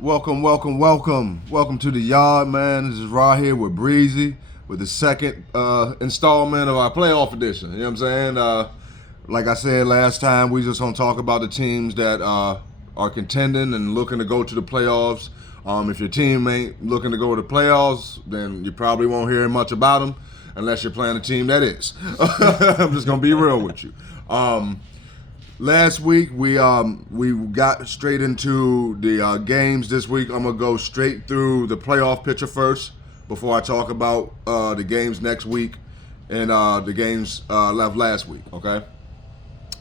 Welcome to the yard, man. This is Raw here with Breezy with the second installment of our playoff edition. You know what I'm saying? Like I said last time, we just gonna talk about the teams that are contending and looking to go to the playoffs. If your team ain't looking to go to the playoffs, then you probably won't hear much about them unless you're playing a team that is. I'm just gonna be real with you. Last week we got straight into the games. This week I'm gonna go straight through the playoff picture first before I talk about the games next week and the games left last week. Okay.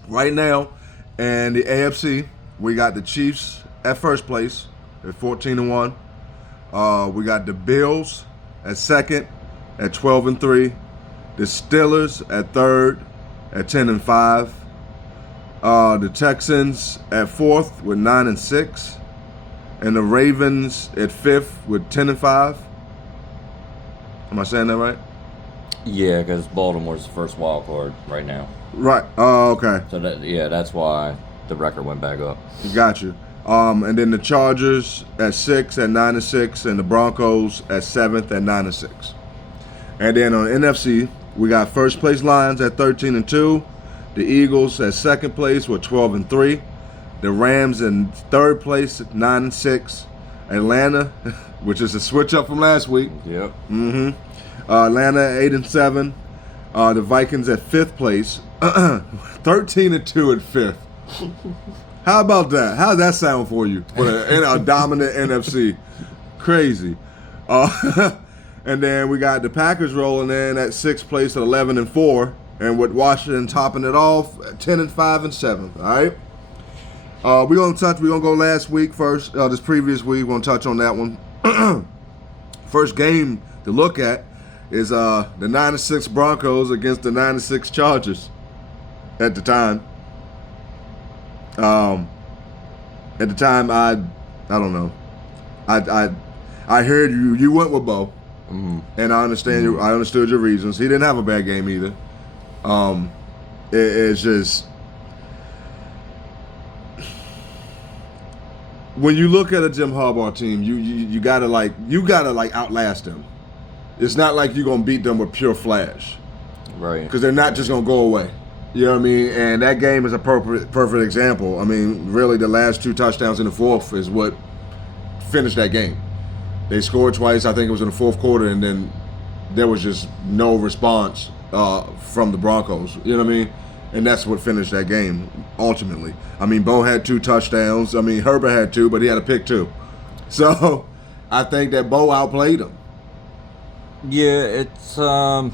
Right now, in the AFC, we got the Chiefs at first place at 14-1. We got the Bills at second at 12-3. The Steelers at third at 10-5. The Texans at fourth with 9-6, and the Ravens at fifth with 10-5. Am I saying that right? Yeah, because Baltimore's the first wild card right now. Right. Oh, okay. So that's why the record went back up. Got you. And then the Chargers at sixth at 9-6, and the Broncos at seventh at 9-6. And then on NFC, we got first place Lions at 13-2. The Eagles at second place with 12-3. The Rams in third place at 9-6. Atlanta, which is a switch up from last week. Yep. Atlanta at 8-7. The Vikings at fifth place, 13-2 at fifth. How about that? How does that sound for you? For a dominant NFC, crazy. And then we got the Packers rolling in at sixth place at 11-4. And with Washington topping it off at 10-5 and 7th. All right. We're gonna go last week first. This previous week, we're gonna touch on that one. First game to look at is the 9-6 Broncos against the 9-6 Chargers. At the time. I don't know. I heard you went with Bo, and I understand you. I understood your reasons. He didn't have a bad game either. It's just when you look at a Jim Harbaugh team, you gotta outlast them. It's not like you're gonna beat them with pure flash, Right. because they're not just gonna go away. You know what I mean? And that game is a perfect example. I mean, really, the last two touchdowns in the fourth is what finished that game. They scored twice. I think it was in the fourth quarter, and then there was just no response from the Broncos, you know what I mean? And that's what finished that game, ultimately. I mean, Bo had two touchdowns. I mean, Herbert had two, but he had a pick too. So, I think that Bo outplayed him. Yeah, it's I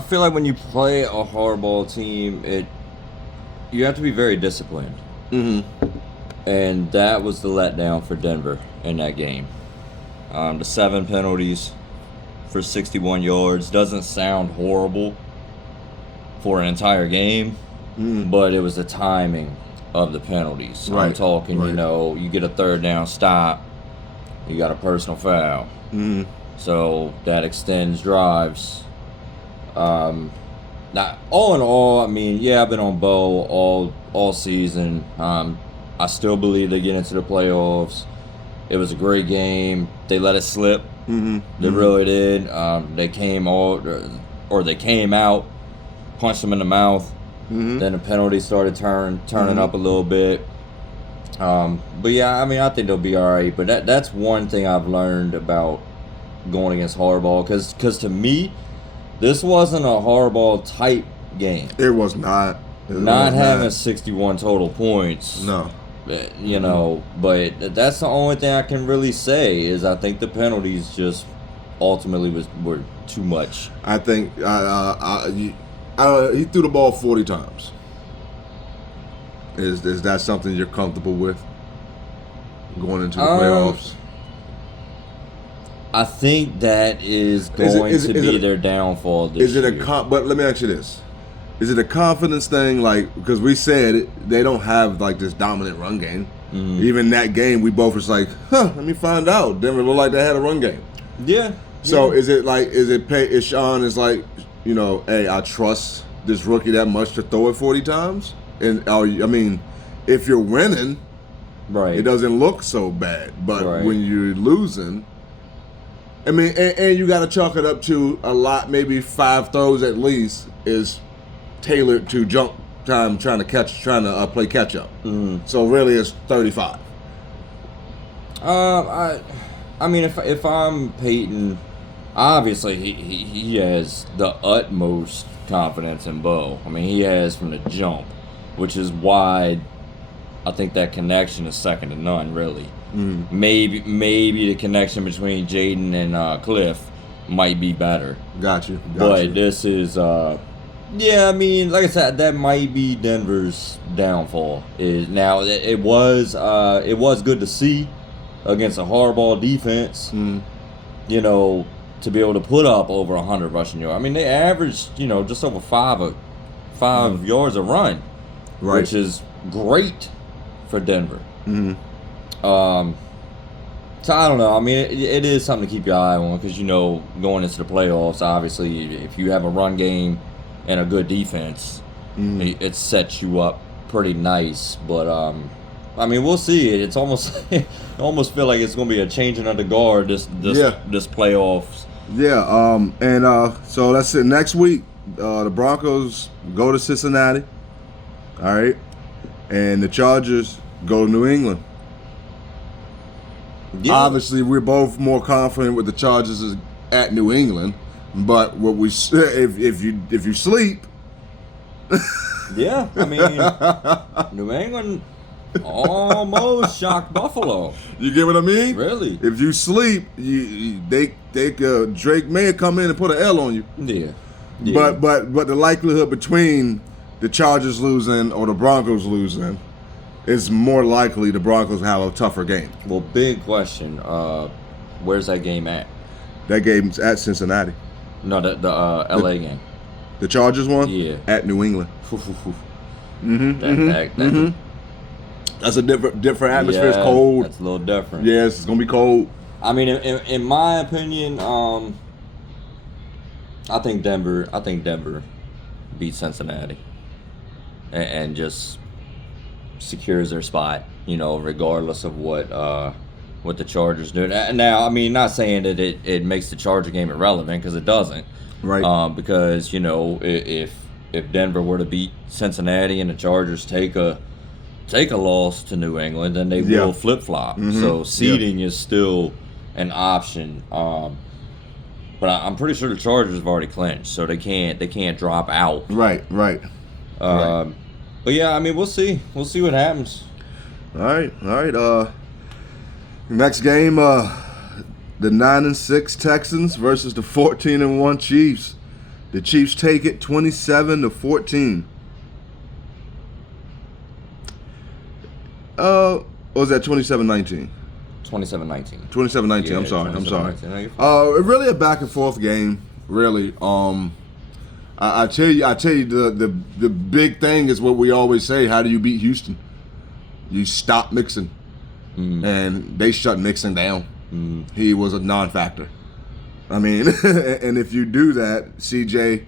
feel like when you play a hardball team, you have to be very disciplined. And that was the letdown for Denver in that game. The 7 penalties for 61 yards doesn't sound horrible for an entire game, but it was the timing of the penalties. Right. I'm talking, Right. you get a third down stop, you got a personal foul. So that extends drives. Now, all in all, I mean, yeah, I've been on Bo all season. I still believe they get into the playoffs. It was a great game. They let it slip. They really did. They came out, punched them in the mouth. Then the penalties started turning up a little bit. But yeah, I mean, I think they'll be all right. But that's one thing I've learned about going against Harbaugh, because to me, this wasn't a Harbaugh type game. It was not. Not having 61 total points. No. But that's the only thing I can really say is I think the penalties just ultimately were too much. I think he threw the ball 40 times. Is that something you're comfortable with going into the playoffs? I think that is going to be their downfall this year. But let me ask you this. Is it a confidence thing? Like, because we said they don't have like this dominant run game. Even that game, we both was like, let me find out. Denver looked like they had a run game. Yeah. So is Sean is like, hey, I trust this rookie that much to throw it 40 times? And I mean, if you're winning, Right. It doesn't look so bad. But Right. when you're losing, I mean, and you got to chalk it up to a lot, maybe 5 throws at least, is tailored to jump time, trying to play catch up. So really, it's 35. I mean, if I'm Peyton, obviously he has the utmost confidence in Bo. I mean, he has from the jump, which is why I think that connection is second to none, really. Maybe the connection between Jaden and Cliff might be better. Got you. But this is, yeah, I mean, like I said, that might be Denver's downfall. Now it was good to see against a hardball defense. You know, to be able to put up over 100 rushing yards. I mean, they averaged just over five yards a run, Right. which is great for Denver. So I don't know. I mean, it is something to keep your eye on because going into the playoffs, obviously, if you have a run game and a good defense, it sets you up pretty nice. But I mean, we'll see. It's almost I almost feel like it's going to be a changing of the guard this playoffs. Yeah. And so that's it. Next week, the Broncos go to Cincinnati. All right, and the Chargers go to New England. Yeah. Obviously, we're both more confident with the Chargers at New England, but what we if you sleep, Yeah, I mean, New England almost shocked Buffalo. you get what I mean? Really? If you sleep, Drake may come in and put an L on you. Yeah. But the likelihood between the Chargers losing or the Broncos losing is more likely the Broncos have a tougher game. Well, big question. Where's that game at? That game's at Cincinnati. No, the LA game. The Chargers one? Yeah. At New England. That's a different atmosphere. It's cold. That's a little different. Yes, it's gonna be cold. I mean, in my opinion, I think Denver beats Cincinnati and just secures their spot. Regardless of what the Chargers do. Now, I mean, not saying that it makes the Charger game irrelevant because it doesn't. Right. Because if Denver were to beat Cincinnati and the Chargers take a loss to New England, then they will flip flop. So seeding is still an option. But I'm pretty sure the Chargers have already clinched, so they can't drop out. Right. But yeah, I mean, we'll see. We'll see what happens. All right. Next game, the 9-6 Texans versus the 14-1 Chiefs. The Chiefs take it 27-14. Or was that 27-19? 27-19. 27-19. Yeah, I'm sorry. 27-19. No, you're fine. Really a back and forth game. Really. I tell you, the big thing is what we always say. How do you beat Houston? You stop Mixon, and they shut Mixon down. He was a non-factor. I mean, and if you do that, CJ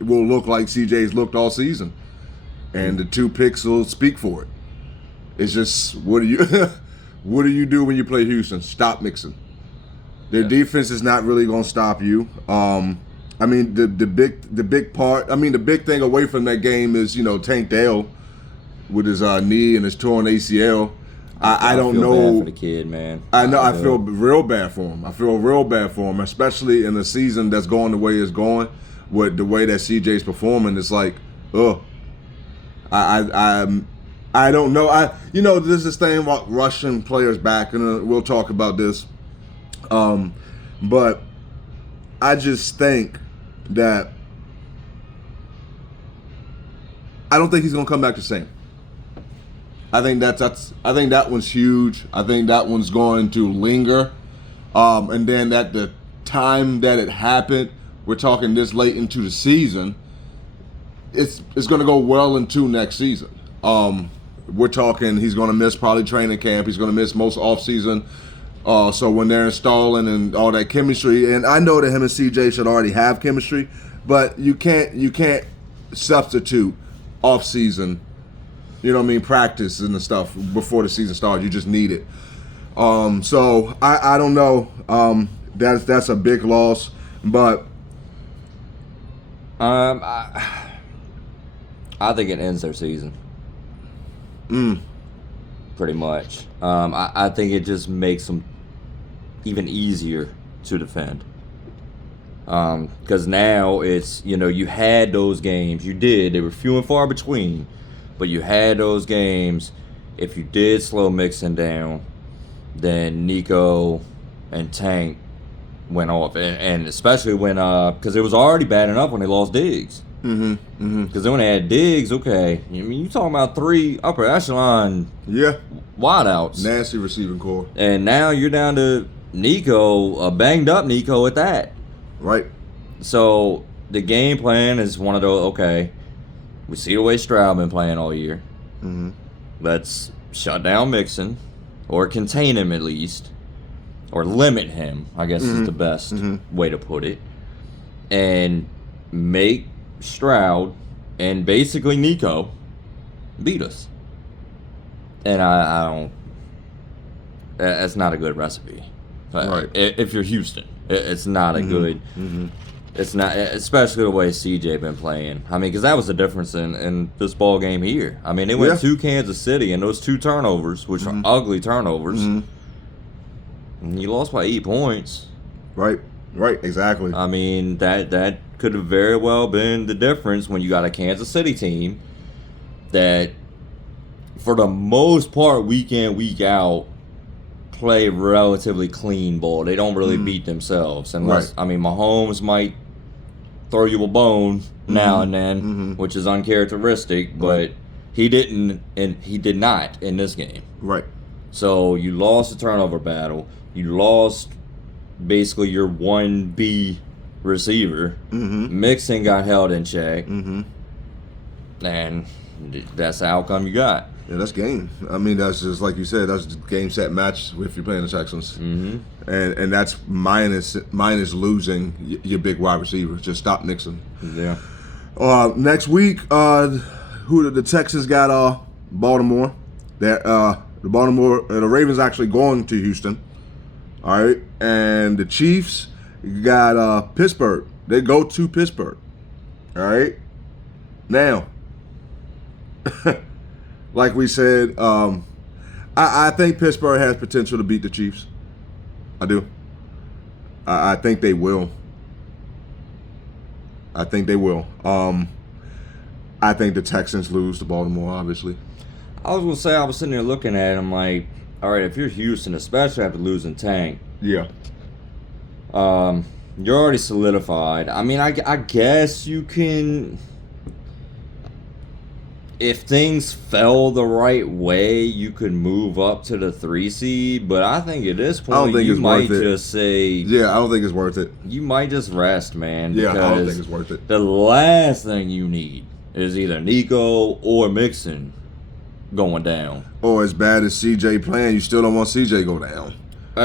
will look like CJ's looked all season, and the 2 picks will speak for it. It's just what do you do when you play Houston? Stop Mixon. Their defense is not really going to stop you. I mean, the big part. I mean, the big thing away from that game is Tank Dell with his knee and his torn ACL. I don't feel know. bad for the kid, man. I know. I feel real bad for him. Especially in a season that's going the way it's going, with the way that CJ's performing. It's like, I don't know. There's this thing about rushing players back, and we'll talk about this. But I just think that I don't think he's gonna come back the same. I think that one's huge. I think that one's going to linger. And then at the time that it happened, we're talking this late into the season, it's going to go well into next season. We're talking he's going to miss probably training camp. He's going to miss most offseason. So when they're installing and all that chemistry, and I know that him and CJ should already have chemistry, but you can't substitute offseason You know what I mean? Practice and the stuff before the season starts. You just need it. So I don't know. That's a big loss, but I think it ends their season. Pretty much. I think it just makes them even easier to defend. Because now it's, you had those games. You did. They were few and far between. But you had those games. If you did slow Mixon down, then Nico and Tank went off. And especially when, because it was already bad enough when they lost Diggs. Because then when they had Diggs, okay. I mean, you talking about 3 upper echelon wideouts. Nasty receiving core. And now you're down to Nico, a banged up Nico at that. Right. So the game plan is one of those, okay, we see the way Stroud been playing all year. Let's shut down Mixon, or contain him at least, or limit him, I guess is the best way to put it, and make Stroud and basically Nico beat us. And I don't, that's not a good recipe. Right. If you're Houston, it's not a good. It's not, especially the way CJ been playing. I mean, because that was the difference in this ball game here. I mean, they went to Kansas City, and those 2 turnovers, which are ugly turnovers, and you lost by 8 points. Right, exactly. I mean, that could have very well been the difference when you got a Kansas City team that, for the most part, week in, week out, play relatively clean ball. They don't really beat themselves. Unless, I mean, Mahomes might throw you a bone now and then, which is uncharacteristic, but he didn't, and he did not in this game. Right. So you lost the turnover battle. You lost basically your 1B receiver. Mixon got held in check. And that's the outcome you got. Yeah, that's game. I mean, that's just like you said. That's game, set, match if you're playing the Texans, and that's minus losing your big wide receiver. Just stop Nixon. Yeah. Next week, who the Texans got? Baltimore. The Ravens actually going to Houston. All right, and the Chiefs got Pittsburgh. They go to Pittsburgh. All right. Now. Like we said, I think Pittsburgh has potential to beat the Chiefs. I do. I think they will. I think the Texans lose to Baltimore, obviously. I was going to say, I was sitting there looking at it, I'm like, all right, if you're Houston, especially after losing Tank, yeah, you're already solidified. I mean, I guess you can... If things fell the right way, you could move up to the 3 seed. But I think at this point, you might just say... Yeah, I don't think it's worth it. You might just rest, man. Yeah, I don't think it's worth it. The last thing you need is either Nico or Mixon going down. Or as bad as CJ playing, you still don't want CJ go down.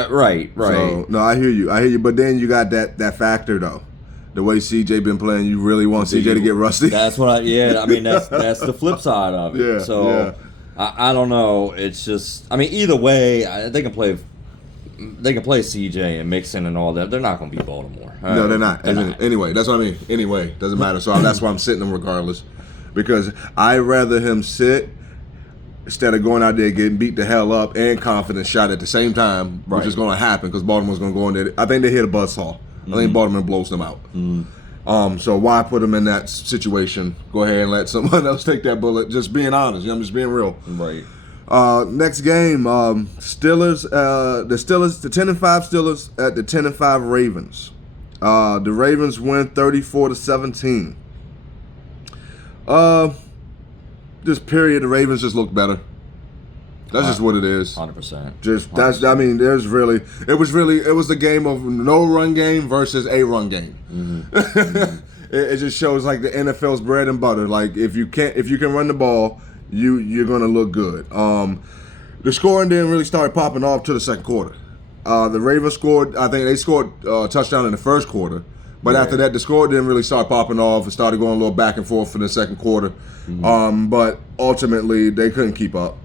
Right. So, no, I hear you. But then you got that factor, though. The way CJ been playing, you really want CJ to get rusty. That's what I mean, that's the flip side of it. Yeah. So I don't know. It's just, I mean, either way, they can play CJ and Mixon and all that. They're not going to beat Baltimore. No, they're not. Anyway, that's what I mean. Anyway, doesn't matter. So that's why I'm sitting them regardless, because I'd rather him sit instead of going out there getting beat the hell up and confident shot at the same time, which is going to happen because Baltimore's going to go in there. I think they hit a buzzsaw. I think Baltimore blows them out. So why put them in that situation? Go ahead and let someone else take that bullet. Just being honest. I'm just being real. Right. Next game, Steelers. The 10-5 Steelers at the 10-5 Ravens. The Ravens win 34-17. This period, the Ravens just look better. That's just what it is. 100%. Just that's. I mean, it was the game of no run game versus a run game. It just shows like the NFL's bread and butter. Like if you can run the ball, you're gonna look good. The scoring didn't really start popping off to the second quarter. The Ravens scored. I think they scored a touchdown in the first quarter, But Yeah. after that, the score didn't really start popping off. It started going a little back and forth in the second quarter. But ultimately, they couldn't keep up.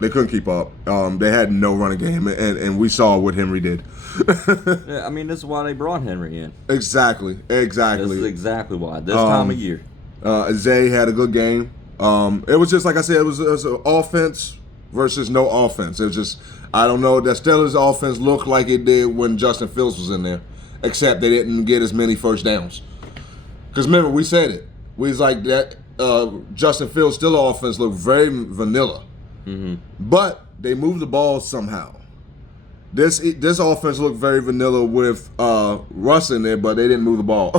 They couldn't keep up. They had no running game, and we saw what Henry did. Yeah, I mean, this is why they brought Henry in. Exactly. This is exactly why. This time of year. Zay had a good game. It was just like I said, it was an offense versus no offense. It was just, I don't know, the Steelers' offense looked like it did when Justin Fields was in there, except they didn't get as many first downs. Because remember, we said it. We was like that. Justin Fields' still offense looked very vanilla, but they moved the ball somehow. This offense looked very vanilla with Russ in there, but they didn't move the ball.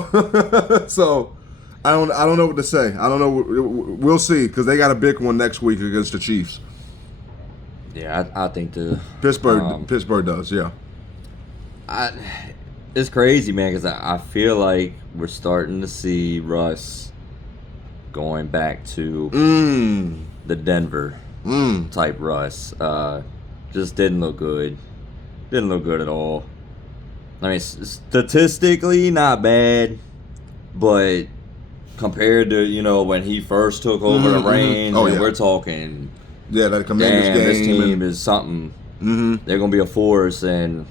So I don't know what to say. I don't know. We'll see, because they got a big one next week against the Chiefs. Yeah, I think the Pittsburgh does. Yeah. It's crazy, man, because I feel like we're starting to see Russ going back to the Denver type Russ. Just didn't look good. Didn't look good at all. I mean, statistically, not bad, but compared to, when he first took over the reins, we're talking, that Commanders damn, game. this team is something. They're going to be a force, and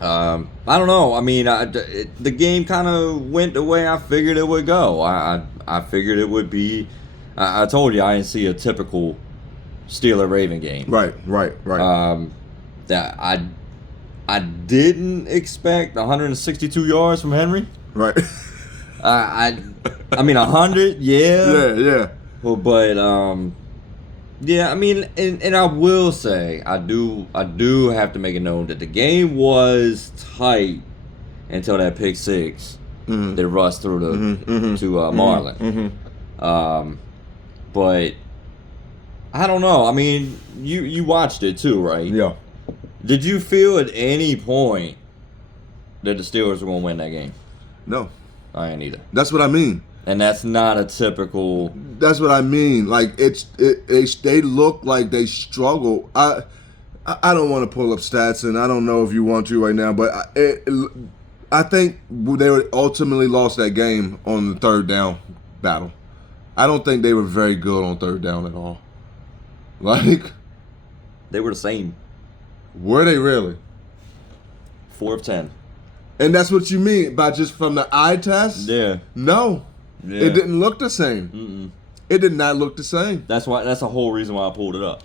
I don't know. I mean, the game kind of went the way I figured it would go. I figured it would be. I told you I didn't see a typical Steeler-Raven game. Right. That I didn't expect 162 yards from Henry. Right. I mean 100, yeah. Yeah. Well, but yeah. I mean, and I will say I do have to make it known that the game was tight until that pick six that Russ threw to Marlon. But I don't know. I mean, you watched it too, right? Yeah. Did you feel at any point that the Steelers were going to win that game? No. I ain't either. That's what I mean. And that's not a typical. That's what I mean. Like they look like they struggle. I don't want to pull up stats, and I don't know if you want to right now, but I think they ultimately lost that game on the third down battle. I don't think they were very good on third down at all. Like, They were the same. were they really? 4 of 10. And that's what you mean by just from the eye test? Yeah. No. Yeah. It didn't look the same. It did not look the same. That's the whole reason why I pulled it up.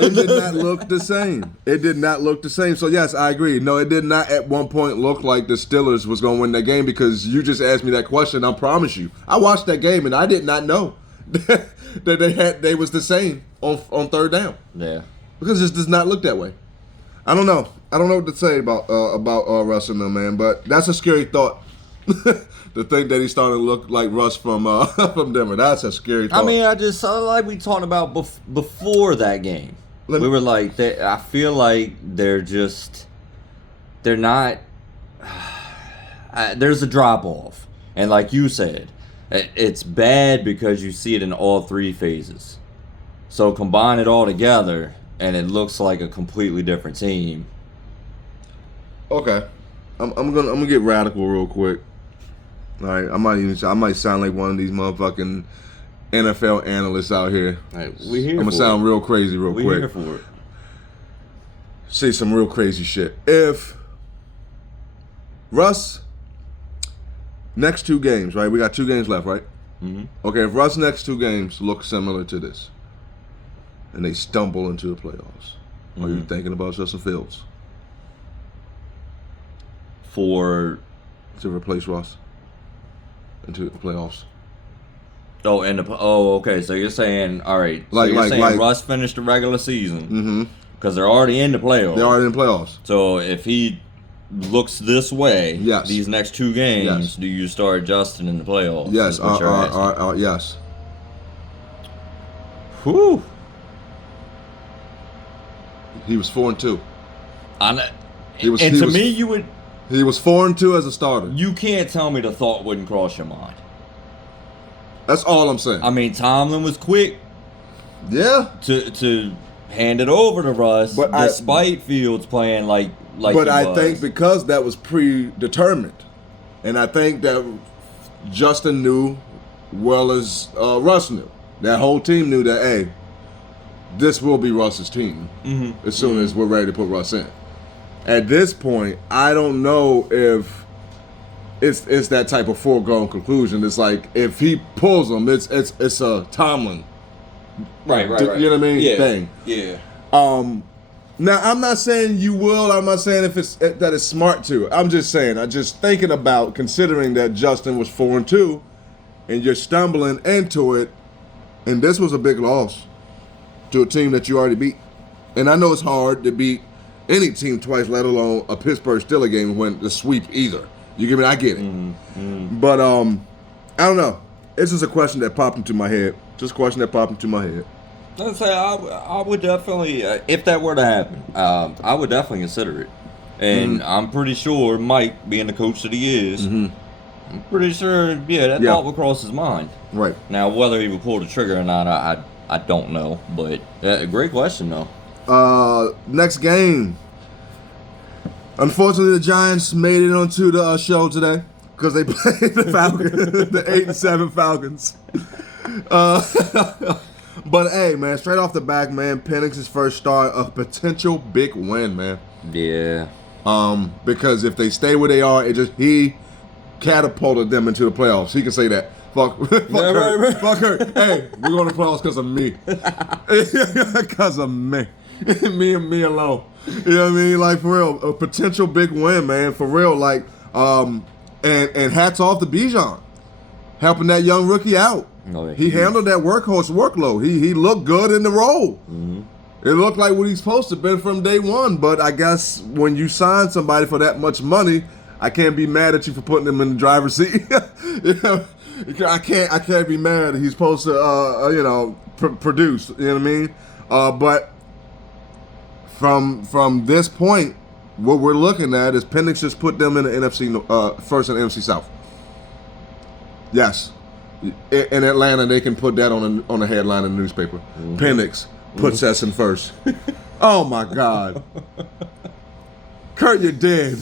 It did not look the same. It did not look the same. So, yes, I agree. No, it did not at one point look like the Steelers was going to win that game, because you just asked me that question. I promise you. I watched that game, and I did not know that they was the same on third down. Yeah. Because it just does not look that way. I don't know. I don't know what to say about Russ and them, man. But that's a scary thought. To think that he's starting to look like Russ from Denver. That's a scary thought. I mean, like we talked about before that game. We were like, I feel like they're not. There's a drop off, and like you said, it's bad because you see it in all three phases. So combine it all together, and it looks like a completely different team. Okay, I'm gonna get radical real quick. All right, I might sound like one of these motherfucking NFL analysts out here. Right, we here. I'm gonna sound real crazy real we quick. here for it. Say some real crazy shit. If Russ next two games, right? We got 2 games left, right? Okay, if Russ next 2 games look similar to this, and they stumble into the playoffs, are you thinking about Justin Fields To replace Russ into the playoffs? Okay. So you're saying, all right. So you're saying Russ finished the regular season because they're already in the playoffs. They're already in playoffs. So if he looks this way, yes, these next 2 games, yes, do you start Justin in the playoffs? Yes. Yes. Whew. He was 4-2. He was 4-2 as a starter. You can't tell me the thought wouldn't cross your mind. That's all I'm saying. I mean, Tomlin was quick. Yeah. To hand it over to Russ, despite Fields playing like. But I think because that was predetermined. And I think that Justin knew, well as Russ knew. That whole team knew that, hey, this will be Russ's team as soon as we're ready to put Russ in. At this point, I don't know if it's that type of foregone conclusion. It's like if he pulls them, it's a Tomlin, Right. you know what I mean? Yeah. Thing. Yeah. Now I'm not saying you will. I'm not saying that it's smart to. I'm just saying. I'm just thinking about considering that Justin was 4-2, and you're stumbling into it, and this was a big loss to a team that you already beat. And I know it's hard to beat any team twice, let alone a Pittsburgh Steelers game when the sweep either. You get me? I get it. But I don't know. It's just a question that popped into my head. Just a question that popped into my head. I'd say I would definitely, if that were to happen, I would definitely consider it. And I'm pretty sure Mike, being the coach that he is, I'm pretty sure, that thought would cross his mind. Right. Now, whether he would pull the trigger or not, I don't know. But great question, though. Next game. Unfortunately, the Giants made it onto the show today because they played the Falcons, the 8-7 Falcons. But hey, man, straight off the back, man, Penix's first start, a potential big win, man. Yeah. Because if they stay where they are, he catapulted them into the playoffs. He can say that. Fuck her. Right. Fuck her. Hey, we're going to playoffs because of me. Because of me. Me and me alone. You know what I mean? Like, for real, a potential big win, man. For real, like, and hats off to Bijan, helping that young rookie out. Oh, yeah. He handled that workhorse workload. He looked good in the role. It looked like what he's supposed to have been from day one. But I guess when you sign somebody for that much money, I can't be mad at you for putting him in the driver's seat. You know, I can't be mad. He's supposed to produce. You know what I mean? But from this point, what we're looking at is Penix just put them in the NFC first in the NFC South. Yes. In Atlanta, they can put that on a headline in the newspaper. Penix puts us in first. Oh my God, Kurt, you're dead.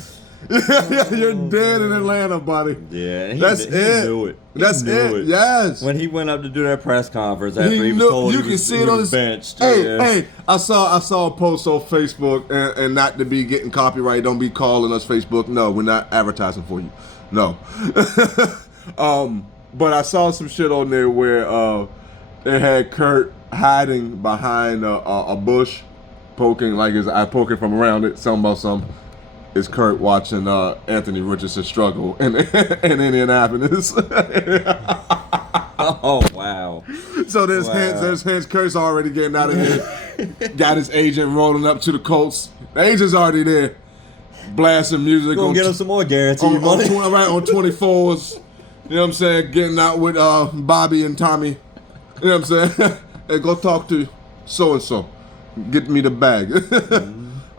You're dead in Atlanta, buddy. Yeah, that's it. He knew it. That's it. Yes. When he went up to do that press conference after he was knew, told you he can was, see he it on was his benched. Hey, I saw a post on Facebook, and not to be getting copyright. Don't be calling us Facebook. No, we're not advertising for you. No. But I saw some shit on there where it had Kurt hiding behind a bush, poking like his eye poking from around it. Something about something. Is Kurt watching Anthony Richardson struggle in Indianapolis? Oh wow! So there's hints. Kurt's already getting out of here. Got his agent rolling up to the Colts. The agent's already there, blasting music. Gonna get him some more guaranteed money. On 24s. You know what I'm saying? Getting out with Bobby and Tommy. You know what I'm saying? Hey, go talk to so and so. Get me the bag.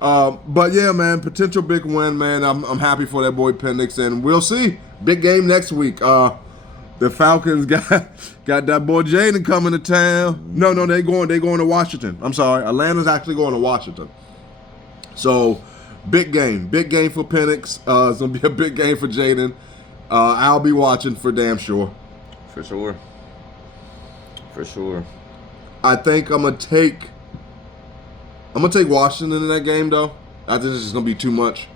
But yeah, man, potential big win, man. I'm happy for that boy Penix, and we'll see. Big game next week. The Falcons got that boy Jaden coming to town. No, they going to Washington. I'm sorry, Atlanta's actually going to Washington. So big game for Penix. It's gonna be a big game for Jaden. I'll be watching for damn sure. For sure. I think I'm gonna take Washington in that game, though. I think it's just gonna be too much.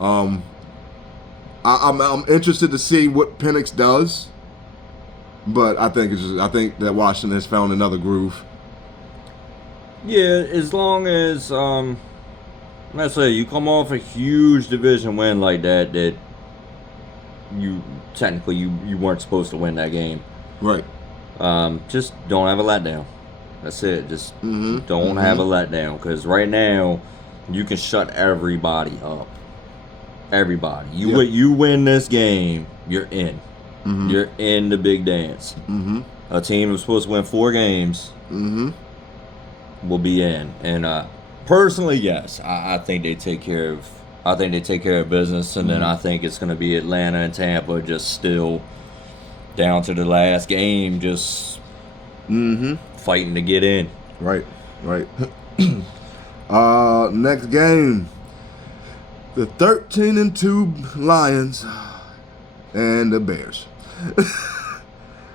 I'm interested to see what Penix does, but I think that Washington has found another groove. Yeah, as long as let's say you come off a huge division win like that you technically you weren't supposed to win that game. Right. Just don't have a letdown. That's it. Just don't have a letdown, because right now you can shut everybody up. Everybody. You win this game, you're in. You're in the big dance. A team who's supposed to win 4 games will be in. And personally, yes, I think they take care of business, and then I think it's going to be Atlanta and Tampa just still down to the last game, just fighting to get in. Right. Next game, the 13-2 Lions and the Bears.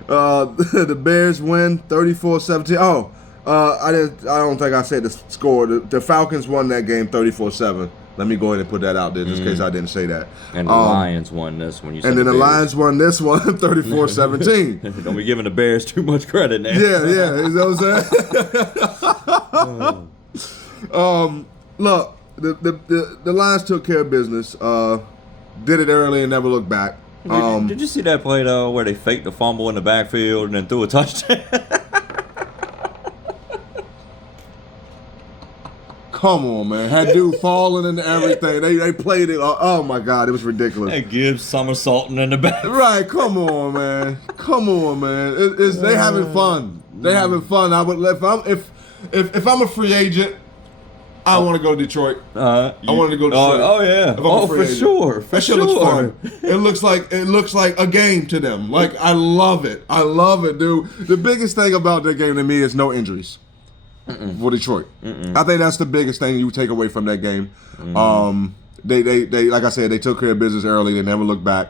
The Bears win 34-17. Oh, I don't think I said the score. The Falcons won that game 34-7. Let me go ahead and put that out there just in case I didn't say that. And the Lions won this one. And then the Lions won this one 34-17. Don't be giving the Bears too much credit now. Yeah. You know what I'm saying? Look, the Lions took care of business. Did it early and never looked back. Did you see that play though, where they faked the fumble in the backfield and then threw a touchdown? Come on, man. Had dude falling and everything. They played it. Oh, my God. It was ridiculous. Hey, Gibbs somersaulting in the back. Right. Come on, man. They having fun. They having fun. I would if I'm a free agent, I want to go to Detroit. I wanted to go to Detroit. Oh yeah. Oh, for sure. That shit looks fun. It looks like a game to them. Like, I love it. I love it, dude. The biggest thing about that game to me is no injuries. For Detroit. I think that's the biggest thing you take away from that game. They like I said, they took care of business early. They never looked back.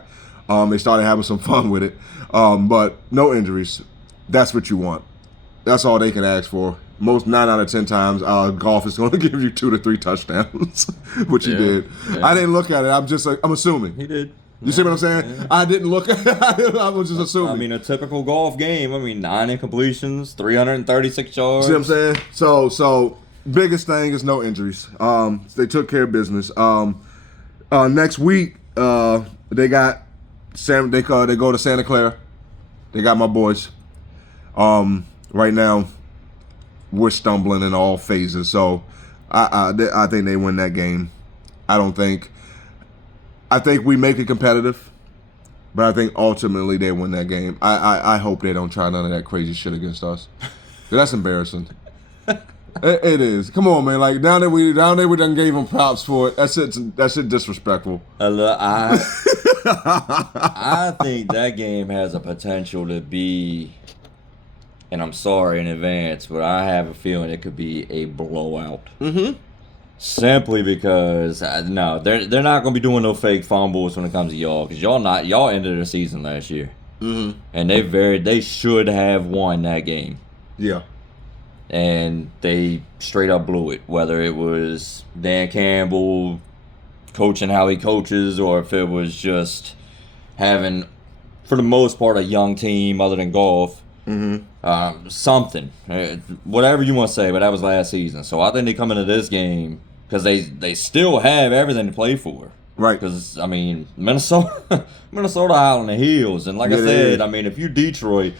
They started having some fun with it. But no injuries. That's what you want. That's all they can ask for. Most 9 out of 10 times, Goff is going to give you 2 to 3 touchdowns, which he did. Yeah. I didn't look at it. I'm assuming. He did. You see what I'm saying? Yeah. I didn't look at it. I was just assuming. I mean, a typical golf game. 9 incompletions, 336 yards. See what I'm saying? So biggest thing is no injuries. They took care of business. Next week, they go to Santa Clara. They got my boys. Right now, we're stumbling in all phases. So I think they win that game. I think we make it competitive, but I think ultimately they win that game. I hope they don't try none of that crazy shit against us. That's embarrassing. It is. Come on, man. Like, down there we done gave them props for it. That's it disrespectful. I think that game has a potential to be, and I'm sorry in advance, but I have a feeling it could be a blowout. Simply because they're not going to be doing no fake fumbles when it comes to y'all, because y'all ended the season last year, and they should have won that game. Yeah, and they straight up blew it. Whether it was Dan Campbell coaching how he coaches, or if it was just having, for the most part, a young team other than golf. Something, whatever you want to say, but that was last season. So I think they come into this game because they still have everything to play for. Right. Because, I mean, Minnesota out on the heels. And like I said, I mean, if you Detroit,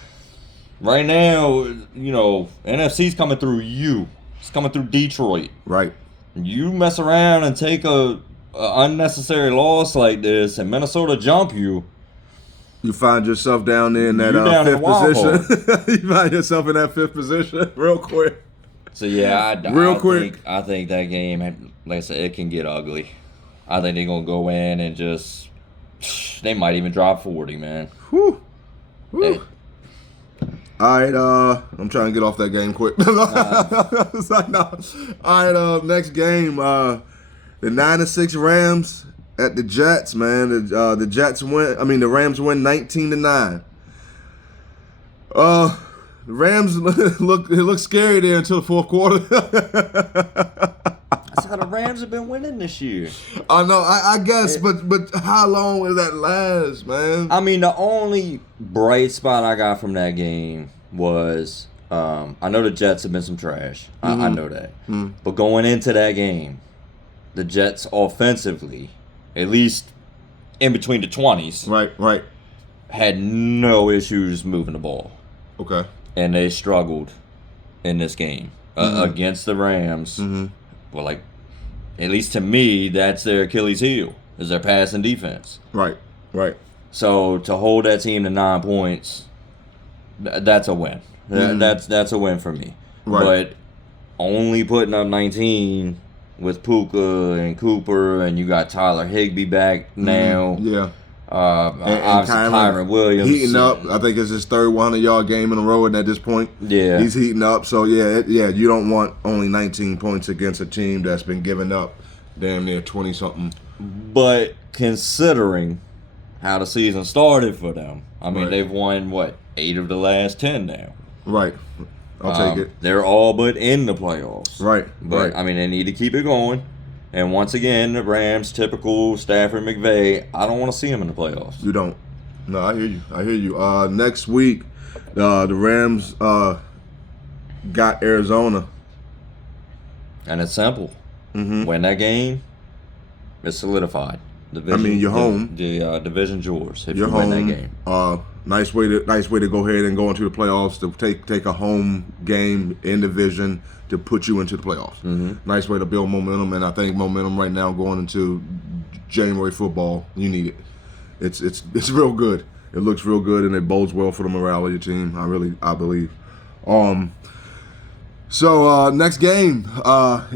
right now, NFC's coming through you. It's coming through Detroit. Right. You mess around and take a unnecessary loss like this and Minnesota jump you. You find yourself down there in that fifth position. You find yourself in that fifth position real quick. So yeah, I think that game, like I said, it can get ugly. I think they're gonna go in and they might even drop 40, man. Whew. Hey. All right, I'm trying to get off that game quick. It's like, no. All right, next game, the 9-6 Rams at the Jets, man. The Jets win. I mean, the Rams win 19-9. The Rams look scary there until the fourth quarter. That's how the Rams have been winning this year. I know, I guess, but how long will that last, man? I mean, the only bright spot I got from that game was, I know the Jets have been some trash. I know that. But going into that game, the Jets offensively, at least in between the 20s, right, had no issues moving the ball. Okay. And they struggled in this game against the Rams. Well, like, at least to me, that's their Achilles heel, is their passing defense. Right. So to hold that team to 9 points, that's a win. That's a win for me. Right. But only putting up 19 with Puka and Cooper, and you got Tyler Higbee back now. Yeah. And Kyron Williams heating up. I think it's his third 100-yard game in a row, and at this point, he's heating up. So you don't want only 19 points against a team that's been giving up damn near 20-something. But considering how the season started for them. I mean, Right. they've won, what, 8 of the last 10 now. Right. I'll take it. They're all but in the playoffs. Right. But, Right. I mean, they need to keep it going. And once again, the Rams, typical Stafford McVay, I don't want to see them in the playoffs. You don't. No, I hear you. I hear you. Next week, the Rams got Arizona. And it's simple. Mm-hmm. Win that game, it's solidified. mean, you're home. The division's yours if You're you home. win that game. Nice way to go ahead and go into the playoffs, to take a home game in division to put you into the playoffs. Mm-hmm. Nice way to build momentum, and I think momentum right now going into January football, you need it. It's real good. It looks real good, and it bodes well for the morale of your team. I believe. So next game,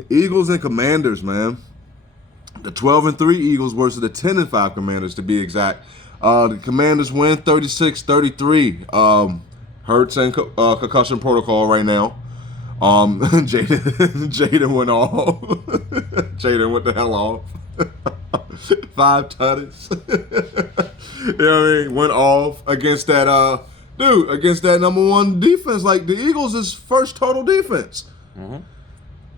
Eagles and Commanders, man. The 12-3 Eagles versus the 10-5 Commanders, to be exact. The Commanders win 36-33. Hurts and concussion protocol right now. Jaden went off. Jaden went the hell off. 5 tutties. You know what I mean? Went off against that against that number 1 defense. Like, the Eagles is first total defense. Mm-hmm.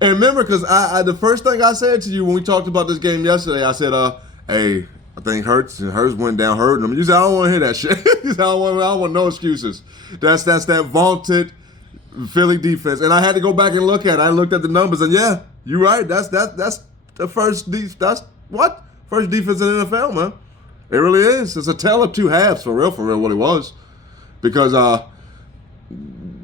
And remember, because I the first thing I said to you when we talked about this game yesterday, I said, hey, I think Hurts went down hurting them. You said, I don't want to hear that shit. You said, I don't want no excuses. That's that vaunted Philly defense. And I had to go back and look at it. I looked at the numbers, and yeah, you're right. That's the first defense in the NFL, man. It really is. It's a tale of two halves, for real, what it was. Because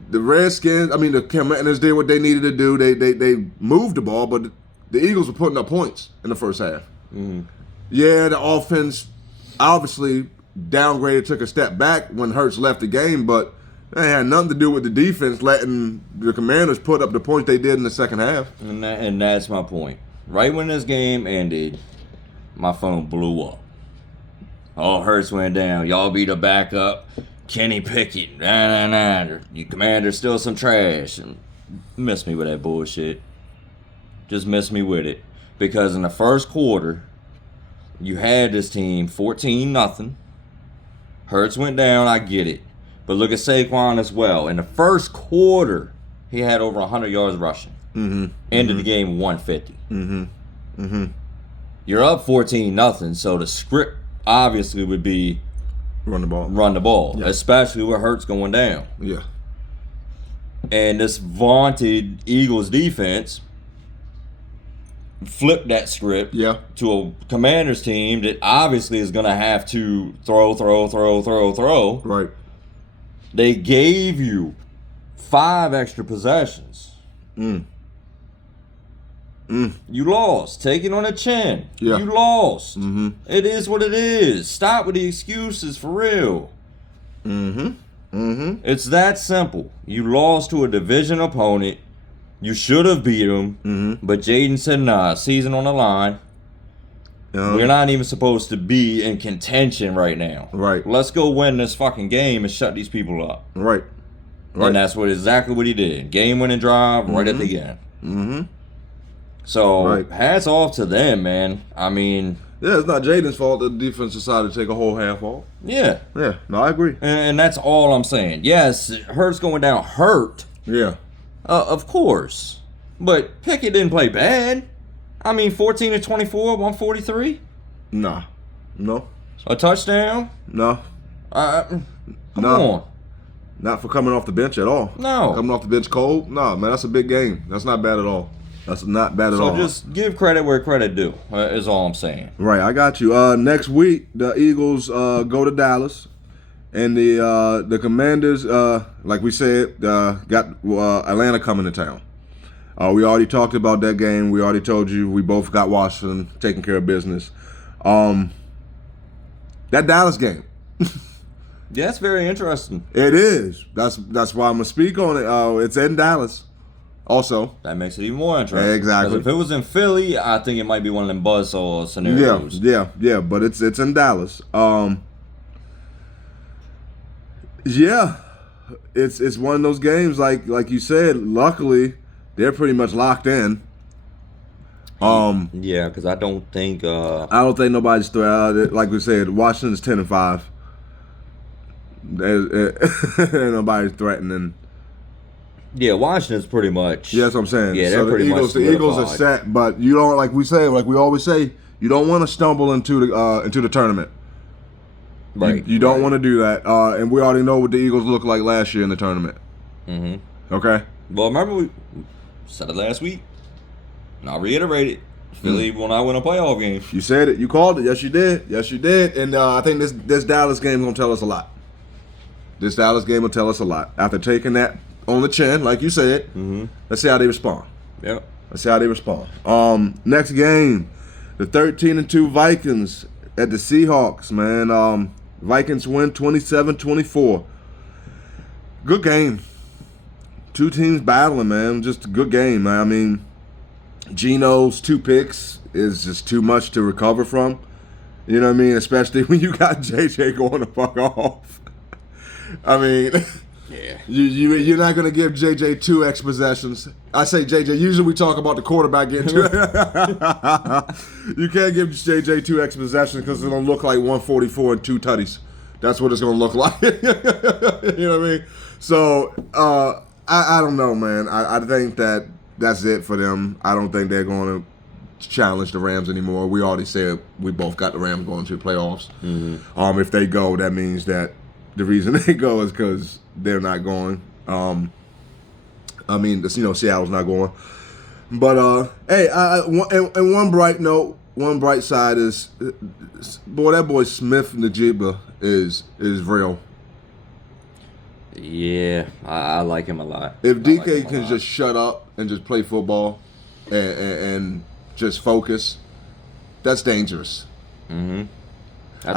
the Redskins, the Commanders did what they needed to do. They moved the ball, but the Eagles were putting up points in the first half. Mm-hmm. Yeah, the offense obviously downgraded, took a step back when Hurts left the game, but that had nothing to do with the defense letting the Commanders put up the points they did in the second half. And that's my point. Right when this game ended, my phone blew up. Oh, Hurts went down. Y'all be the backup. Kenny Pickett. You Commanders still some trash. And miss me with that bullshit. Just miss me with it. Because in the first quarter, you had this team 14-0. Hurts went down, I get it. But look at Saquon as well. In the first quarter, he had over 100 yards rushing. Mm-hmm. Ended the game 150. Mm-hmm. Mm-hmm. You're up 14-0, so the script obviously would be Run the ball. Yeah. Especially with Hurts going down. Yeah. And this vaunted Eagles defense flipped that script to a Commanders team that obviously is going to have to throw. Right. They gave you 5 extra possessions. You lost. Take it on the chin. Yeah. You lost. Mm-hmm. It is what it is. Stop with the excuses, for real. Mm-hmm. Mm-hmm. It's that simple. You lost to a division opponent. You should have beat them. Mm-hmm. But Jaden said, nah, season on the line. We're not even supposed to be in contention right now. Right. Let's go win this fucking game and shut these people up. Right. And that's exactly what he did. Game-winning drive right at the end. Mm-hmm. So, hats off to them, man. I mean... Yeah, it's not Jaden's fault that the defense decided to take a whole half off. Yeah. Yeah, no, I agree. And that's all I'm saying. Yes, Hurts going down hurt. Yeah. Of course. But Pickett didn't play bad. 14 to 24, 143. Nah. No. A touchdown. No. Come on. Not for coming off the bench at all. No. Coming off the bench cold? No, man, that's a big game. That's not bad at all. That's not bad at all. So just give credit where credit due, is all I'm saying. Right, I got you. Next week, the Eagles go to Dallas. And the Commanders, like we said, got Atlanta coming to town. We already talked about that game. We already told you we both got Washington taking care of business. That Dallas game. Yeah, it's very interesting. It is. That's why I'm going to speak on it. It's in Dallas also. That makes it even more interesting. Exactly. Because if it was in Philly, I think it might be one of them buzzsaw scenarios. Yeah. But it's in Dallas. Yeah. It's one of those games like you said, luckily they're pretty much locked in. Yeah, because I don't think. I don't think nobody's like we said, Washington's 10-5. Nobody's threatening. Yeah, Washington's pretty much. Yeah, that's what I'm saying. Yeah, they're so pretty much the Eagles are solidified. set, but you don't like we always say, you don't want to stumble into the tournament. Right. You don't right. want to do that. And we already know what the Eagles looked like last year in the tournament. Mm-hmm. Okay. Well, remember we said it last week, and I'll reiterate it. Philly will not win a playoff game. You said it. You called it. Yes, you did. Yes, you did. And I think this Dallas game is going to tell us a lot. This Dallas game will tell us a lot. After taking that on the chin, like you said, let's see how they respond. Yep. Let's see how they respond. Next game, the 13-2 Vikings at the Seahawks, man. Vikings win 27-24. Good game. Two teams battling, man. Just a good game, man. I mean, Geno's 2 picks is just too much to recover from. You know what I mean? Especially when you got JJ going the fuck off. I mean, Yeah. you're not gonna give JJ 2 X possessions. I say JJ. Usually we talk about the quarterback getting 2. You can't give JJ 2 X possessions because it's gonna look like 144 and 2 tutties. That's what it's gonna look like. You know what I mean? So I don't know, man. I think that's it for them. I don't think they're going to challenge the Rams anymore. We already said we both got the Rams going to the playoffs. If they go, that means that the reason they go is because they're not going. Seattle's not going. But hey, and one bright note, one bright side is, boy, that boy Smith Najibba is real. Yeah, I like him a lot. If I like DK him a can lot. just shut up and just play football and just focus, that's dangerous. I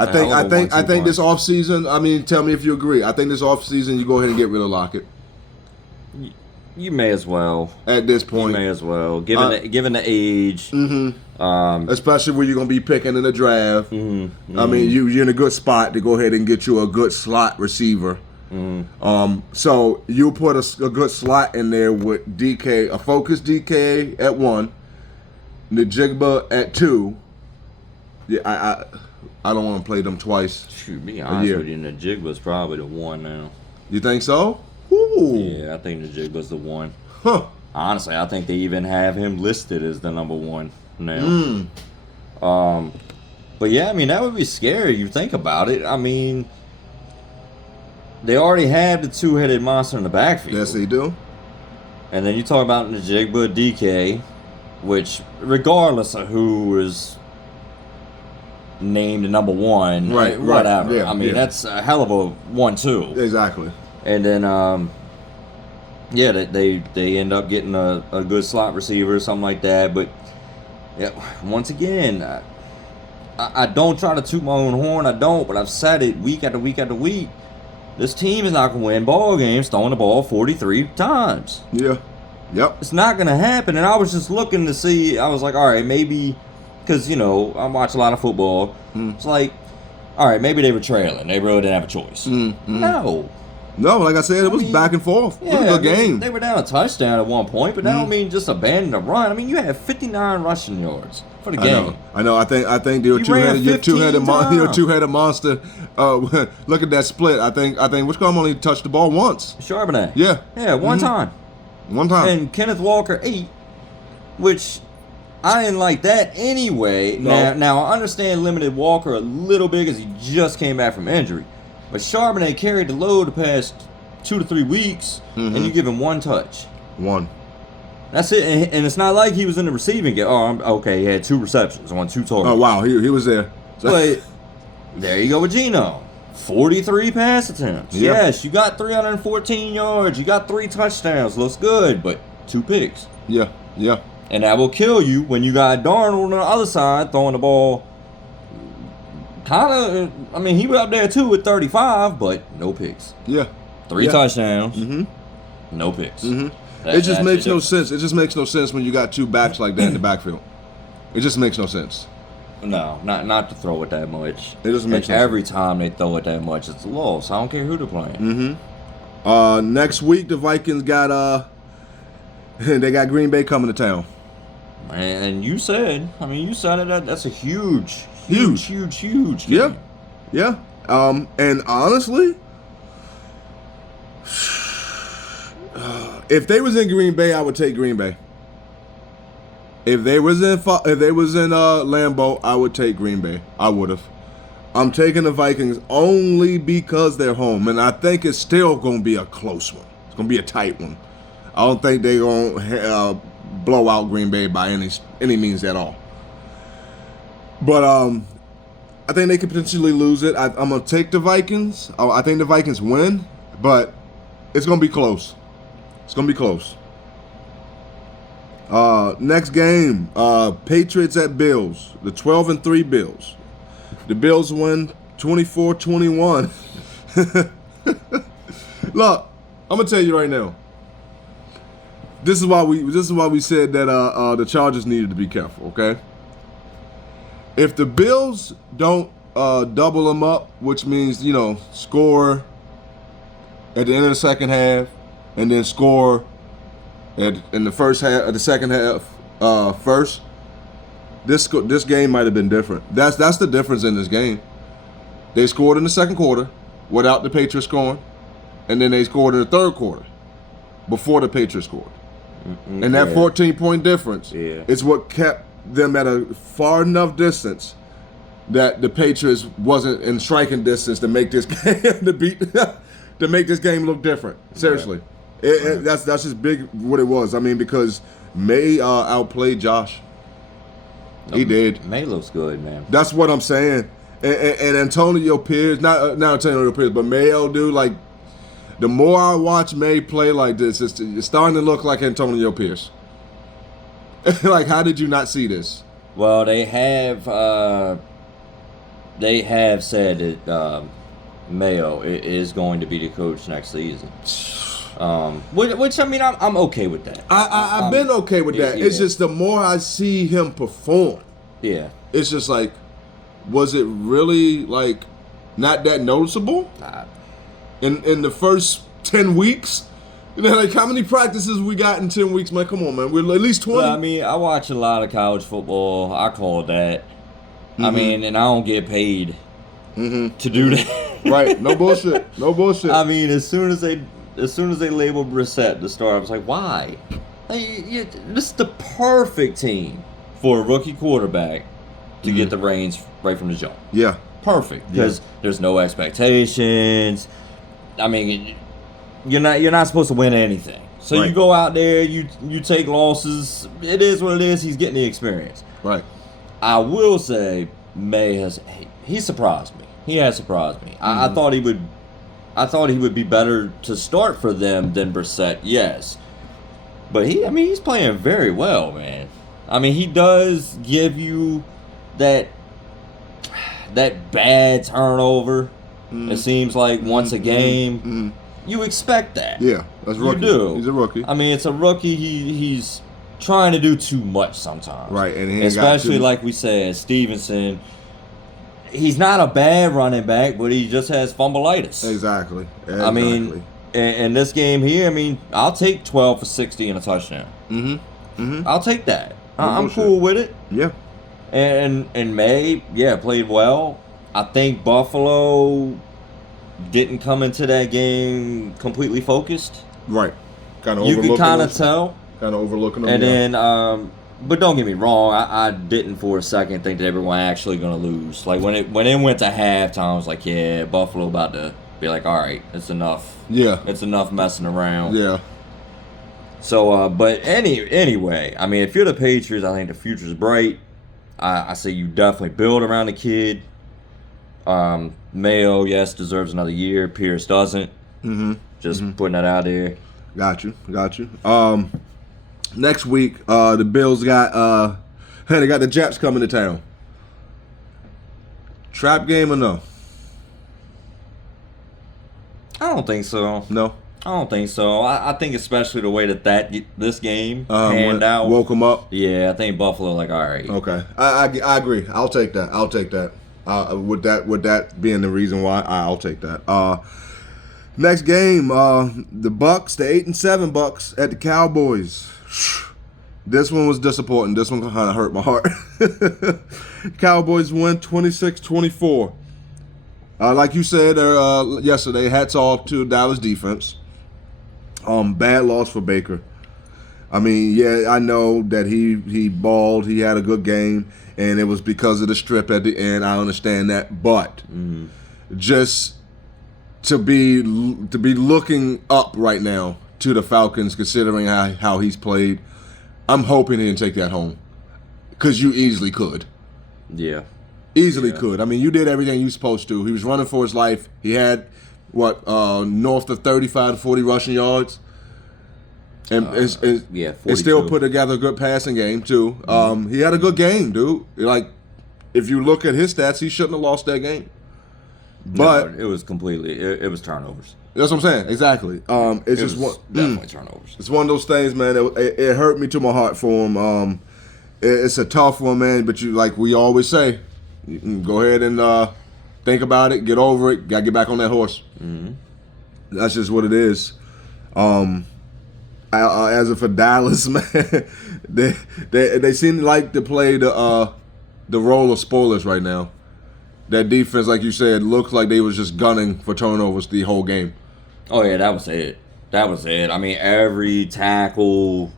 think this offseason, I mean, tell me if you agree. I think this offseason you go ahead and get rid of Lockett. You may as well. At this You point. may as well. Given the age. Especially when you're going to be picking in the draft. I mean, you're in a good spot to go ahead and get you a good slot receiver. So you put a good slot in there with DK, a focused DK at 1, Najigba at 2. Yeah, I don't want to play them twice. Shoot, be honest with you, Najigba's probably the one now. You think so? Ooh. Yeah, I think Najigba's the one. Huh. Honestly, I think they even have him listed as the number 1 now. But yeah, I mean, that would be scary. You think about it. I mean, they already had the 2-headed monster in the backfield. Yes, they do. And then you talk about Najigba, DK, which, regardless of who is named number 1, Right, whatever. yeah, I mean, that's a hell of a 1-2. Exactly. And then, they end up getting a good slot receiver or something like that. But yeah, once again, I don't try to toot my own horn. I don't, but I've said it week after week after week. This team is not going to win ball games throwing the ball 43 times. Yeah. Yep. It's not going to happen. And I was just looking to see. I was like, all right, maybe, because, I watch a lot of football. It's like, all right, maybe they were trailing. They really didn't have a choice. No, like I said, it was back and forth. Yeah, it was a good game. They were down a touchdown at one point, but that don't mean just abandon the run. I mean, you had 59 rushing yards for the game. I know. I think you're ran 15 two-headed times. monster. Look at that split. I think Wishcombe only touched the ball once. Charbonnet. Yeah. One time. One time. And Kenneth Walker 8, which I didn't like that anyway. No. Now I understand limited Walker a little bit because he just came back from injury. But Charbonnet carried the load the past 2 to 3 weeks, and you give him 1 touch. 1. That's it. And it's not like he was in the receiving game. Okay, he had 2 receptions on 2 targets. Oh, wow. He was there. But there you go with Geno. 43 pass attempts. Yep. Yes, you got 314 yards. You got 3 touchdowns. Looks good, but 2 picks. Yeah. And that will kill you when you got Darnold on the other side throwing the ball. He was up there too with 35, but no picks. Yeah. 3 touchdowns. No picks. It just makes no sense. It just makes no sense when you got 2 backs like that in the backfield. It just makes no sense. No, not to throw it that much. It doesn't make And sense. every time they throw it that much, it's a loss. I don't care who they're playing. Next week the Vikings got they got Green Bay coming to town. And you said it. That's a huge Huge. game. Yeah. And honestly, if they was in Green Bay, I would take Green Bay. If they was in Lambeau, I would take Green Bay. I would have. I'm taking the Vikings only because they're home, and I think it's still going to be a close one. It's going to be a tight one. I don't think they're going to blow out Green Bay by any means at all. But I think they could potentially lose it. I'm going to take the Vikings. I think the Vikings win, but it's going to be close. It's going to be close. Next game, Patriots at Bills. The 12-3 Bills. The Bills win 24-21. Look, I'm gonna tell you right now. This is why we said that the Chargers needed to be careful. Okay. If the Bills don't double them up, which means score at the end of the second half, and then score in the first half of the second half first, this game might have been different. That's the difference in this game. They scored in the second quarter without the Patriots scoring, and then they scored in the third quarter before the Patriots scored. Mm-hmm. And that 14-point difference is what kept them at a far enough distance that the Patriots wasn't in striking distance to make this game to make this game look different. Seriously. Right. That's just big what it was. I mean, because May outplayed Josh. He did. May looks good, man. That's what I'm saying. And Antonio Pierce, not Antonio Pierce, but Mayo, dude, like, the more I watch May play like this, it's starting to look like Antonio Pierce. Like, how did you not see this? Well, they have said that Mayo is going to be the coach next season. Which I mean, I'm okay with that. I've been okay with that. Yeah. It's just the more I see him perform, it's just like, was it really like not that noticeable? Nah. In the first 10 weeks, like how many practices we got in 10 weeks, man? Come on, man, we're at least 20. Well, I mean, I watch a lot of college football. I call that. Mm-hmm. I mean, and I don't get paid to do that. Right? No bullshit. No bullshit. I mean, as soon as they labeled Brissett the star, I was like, why? This is the perfect team for a rookie quarterback to get the reins right from the jump. Yeah. Perfect. Because there's no expectations. I mean, you're not supposed to win anything. So you go out there, you take losses. It is what it is. He's getting the experience. Right. I will say May he surprised me. He has surprised me. I thought he would be better to start for them than Brissett, yes. But he's playing very well, man. I mean, he does give you that bad turnover. It seems like once a game. You expect that. Yeah, that's rookie. You do. He's a rookie. I mean, it's a rookie. He's trying to do too much sometimes. Right, and especially like we said, Stevenson. He's not a bad running back, but he just has fumbleitis. Exactly. I mean, in this game here, I mean, I'll take 12 for 60 and a touchdown. I'll take that. I'm cool with it. Yeah. And May, played well. I think Buffalo didn't come into that game completely focused. Right. You can kind of tell. Kind of overlooking them. And then, but don't get me wrong, I didn't for a second think that everyone actually going to lose. Like, when it went to halftime, I was like, yeah, Buffalo about to be like, all right, it's enough. Yeah. It's enough messing around. Yeah. So, but anyway, I mean, if you're the Patriots, I think the future's bright. I say you definitely build around the kid. Mayo, yes, deserves another year. Pierce doesn't. Just putting that out there. Got you. Next week, the Bills got they got the Japs coming to town. Trap game or no? I don't think so. No. I don't think so. I think especially the way that this game panned out. Woke them up? Yeah, I think Buffalo like, all right. Okay. I agree. I'll take that. With that being the reason why, I'll take that. Next game, the Bucks, the 8-7 Bucks at the Cowboys. This one was disappointing. This one kind of hurt my heart. Cowboys win 26-24. Like you said yesterday, hats off to Dallas defense. Bad loss for Baker. I mean, yeah, I know that he balled. He had a good game, and it was because of the strip at the end. I understand that, but just to be looking up right now to the Falcons, considering how he's played, I'm hoping he didn't take that home, because you easily could. Yeah. Easily could. I mean, you did everything you were supposed to. He was running for his life. He had, north of 35 to 40 rushing yards. And yeah, and still 42. put together a good passing game, too. He had a good game, dude. Like, if you look at his stats, he shouldn't have lost that game. But No, it was completely, it was turnovers. that's what I'm saying. Exactly. It's just one. Definitely turnovers. It's one of those things, man. It hurt me to my heart for him. It's a tough one, man. But like we always say, you can go ahead and think about it, get over it, gotta get back on that horse. That's just what it is. As for Dallas, man, they seem to like to play the role of spoilers right now. That defense, like you said, looked like they was just gunning for turnovers the whole game. Oh yeah, that was it. That was it. I mean, every tackle,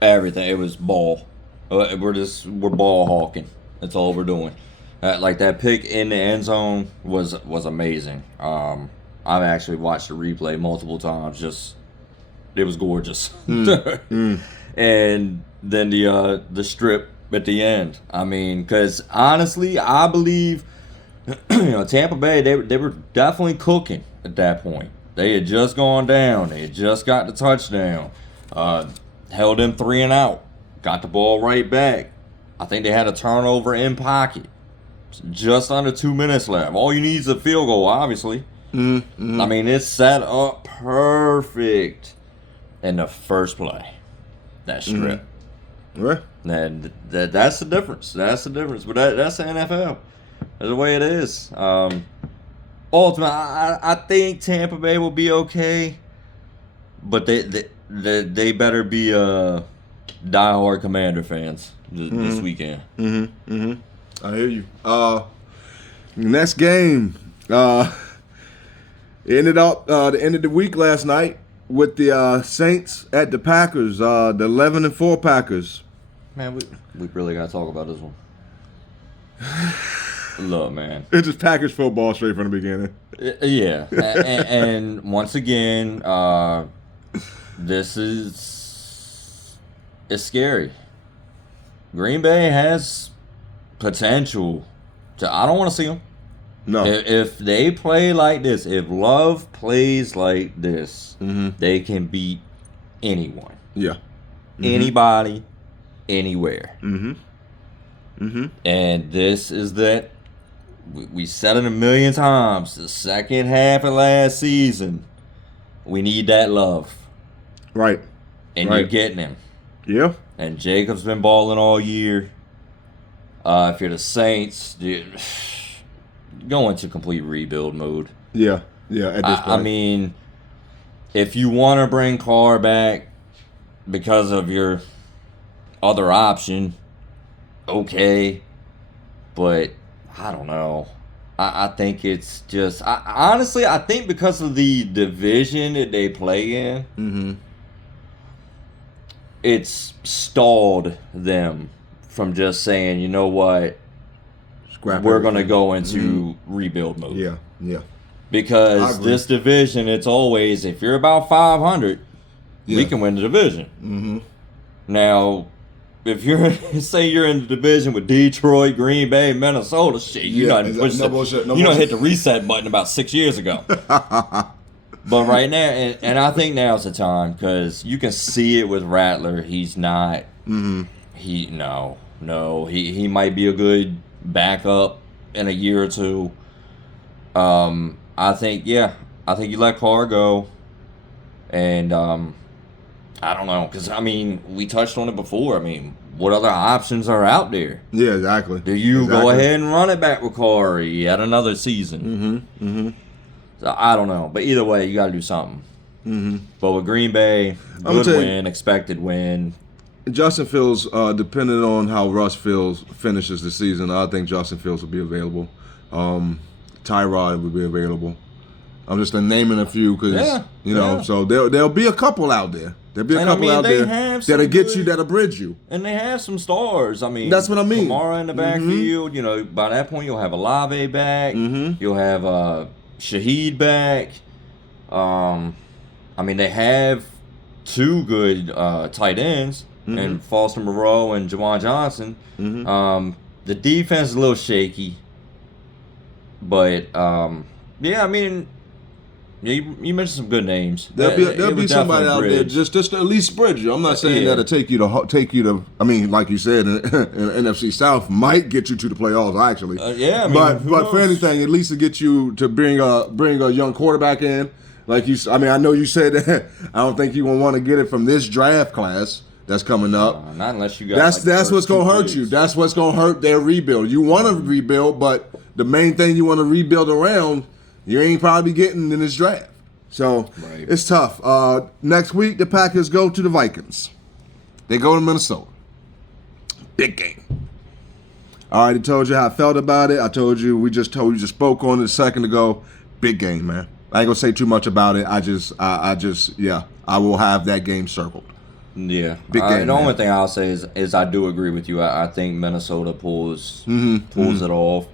everything. It was ball. We're ball hawking. That's all we're doing. Like that pick in the end zone was amazing. I've actually watched the replay multiple times. Just it was gorgeous. And then the strip at the end. I mean, because honestly, I believe Tampa Bay they were definitely cooking at that point. They had just gone down. They had just got the touchdown. Held them 3 and out. Got the ball right back. I think they had a turnover in pocket. Just under 2 minutes left. All you need is a field goal, obviously. I mean, it's set up perfect in the first play. That strip. Right. And that's the difference. That's the difference. But that's the NFL. That's the way it is. Ultimately, I think Tampa Bay will be okay. But they better be diehard Commander fans this weekend. I hear you. Next game. It ended up the end of the week last night with the Saints at the Packers. The 11-4 Packers. Man, we really gotta talk about this one. Look, man. It's just Packers football straight from the beginning. Yeah, and once again, it's scary. Green Bay has potential to. I don't want to see them. No. If they play like this, if Love plays like this, they can beat anyone, Yeah. anybody, anywhere. And this is that. We said it a million times. The second half of last season, we need that Love, Right. and Right. you're getting him. Yeah. And Jacob's been balling all year. If you're the Saints, dude, go into complete rebuild mode. Yeah. Yeah. At this point. I mean, if you want to bring Carr back because of your other option, okay. But I don't know. I think it's just... honestly, I think because of the division that they play in, it's stalled them from just saying, you know what, Scrap we're going to everything. go into rebuild mode. Yeah. Yeah. I Because agree. this division, it's always, if you're about 500, we Yeah. can win the division. Now, if you're, say you're in the division with Detroit, Green Bay, Minnesota, shit, you Yeah, done exactly. pushed No the- bullshit, no you done bullshit. hit the reset button about 6 years ago. But right now, and I think now's the time, because you can see it with Rattler. He's not. He might be a good backup in a year or two. I think you let Carr go, and I don't know, because I mean we touched on it before. I mean, what other options are out there? Yeah. Exactly. Do you go Exactly. ahead and run it back with Corey yet another season? So I don't know, but either way, you got to do something. But with Green Bay, I'ma good tell you- win, expected win. Justin Fields, depending on how Russ finishes the season, I think Justin Fields will be available. Tyrod will be available. I'm just naming a few because so there'll be a couple out there. There'll be a couple out there that'll get you, that'll bridge you. And they have some stars. I mean, that's what I mean. Kamara in the backfield. You know, by that point you'll have Olave back. You'll have Shaheed back. I mean, they have two good tight ends, and Foster Moreau and Jawan Johnson. The defense is a little shaky, but yeah, I mean. You mentioned some good names. There'll be somebody out there just to at least spread you. I'm not saying that'll take you to. I mean, like you said, in NFC South might get you to the playoffs actually. Yeah, I mean, but for anything, at least to get you to bring a young quarterback in. Like you, I mean, I know you said that. I don't think you're gonna want to get it from this draft class that's coming up. Not unless you got. That's what's gonna hurt you. That's what's gonna hurt their rebuild. You want to rebuild, but the main thing you want to rebuild around. You ain't probably getting in this draft. So It's tough. Next week, the Packers go to the Vikings. They go to Minnesota. Big game. I already told you how I felt about it. We just spoke on it a second ago. Big game, man. I ain't going to say too much about it. I will have that game circled. Yeah. Big game, the only thing I'll say is I do agree with you. I think Minnesota pulls it off.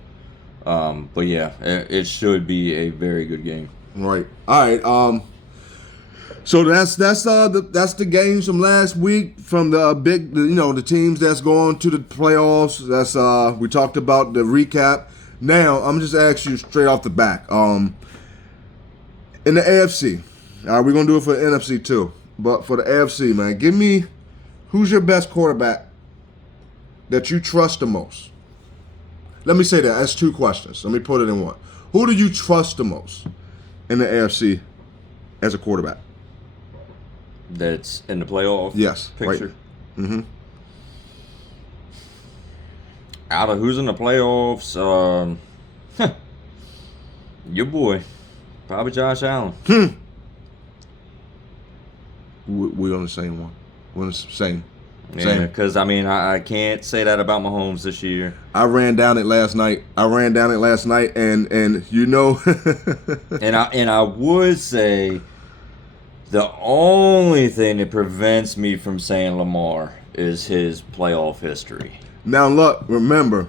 But yeah, it should be a very good game. Right. All right. So that's the games from last week from the the teams that's going to the playoffs. That's we talked about the recap. Now I'm just asking you straight off the back. In the AFC, we're gonna do it for the NFC too, but for the AFC, man, give me who's your best quarterback that you trust the most. Let me say that. That's two questions. Let me put it in one. Who do you trust the most in the AFC as a quarterback? That's in the playoff picture? Right. Out of who's in the playoffs, your boy, probably Josh Allen. We're on the same one. We're on the same. Yeah, because I mean, I can't say that about Mahomes this year. I ran down it last night, and you know, and I would say the only thing that prevents me from saying Lamar is his playoff history. Now look, remember,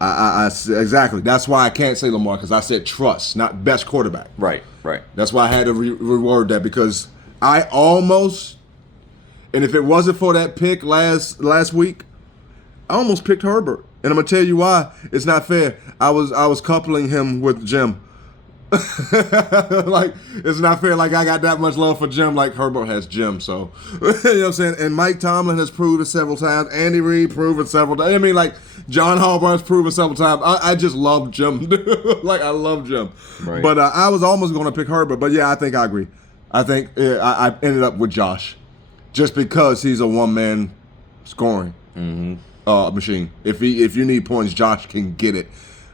I exactly. That's why I can't say Lamar because I said trust, not best quarterback. Right. That's why I had to reword that because I almost. And if it wasn't for that pick last week, I almost picked Herbert. And I'm gonna tell you why. It's not fair. I was coupling him with Jim. Like it's not fair. Like I got that much love for Jim. Like Herbert has Jim. So you know what I'm saying. And Mike Tomlin has proved it several times. Andy Reid proved it several times. I mean, like John Harbaugh has proven several times. I just love Jim. Like I love Jim. Right. But I was almost gonna pick Herbert. But yeah, I think I agree. I think I ended up with Josh. Just because he's a one-man scoring machine. If you need points, Josh can get it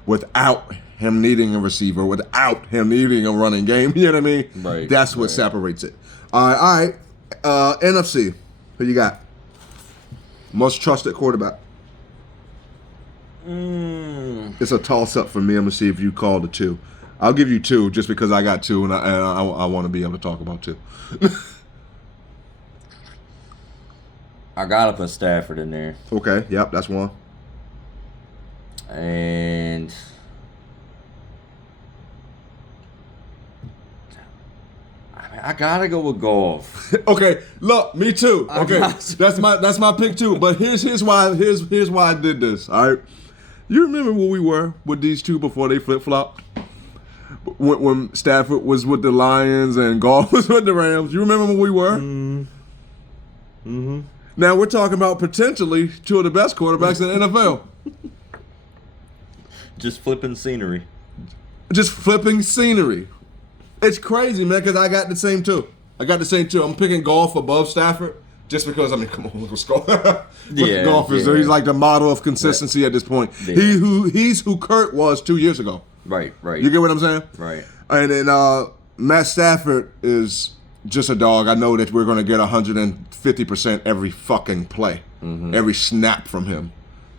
without him needing a receiver, without him needing a running game. You know what I mean? Right. That's what separates it. All right. NFC. Who you got? Most trusted quarterback. It's a toss-up for me. I'm gonna see if you call the two. I'll give you two just because I got two, and I want to be able to talk about two. I gotta put Stafford in there. Okay, yep, that's one. And I gotta go with Goff. Okay, look, me too. Okay, that's my pick too. But here's why I did this. All right, you remember where we were with these two before they flip flopped? When Stafford was with the Lions and Goff was with the Rams. You remember where we were? Mm-hmm. Now we're talking about potentially two of the best quarterbacks in the NFL. Just flipping scenery. Just flipping scenery. It's crazy, man, because I got the same two. I'm picking Goff above Stafford just because, I mean, come on, let's go. Yeah, Goff is he's like the model of consistency at this point. Yeah. He's who Kurt was 2 years ago. Right. You get what I'm saying? Right. And then Matt Stafford is just a dog. I know that we're going to get 150% every fucking play, every snap from him.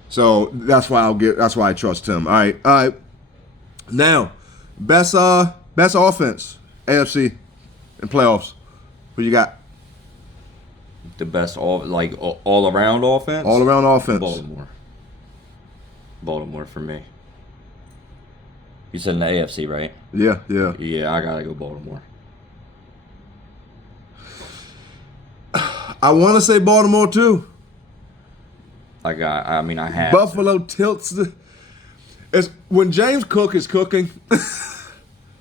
So that's why I trust him. All right. Now, best offense, AFC, and playoffs. Who you got? The best all around offense. All around offense. Baltimore for me. You said in the AFC, right? Yeah. Yeah, I gotta go Baltimore. I want to say Baltimore too. I have Buffalo tilts. It's when James Cook is cooking.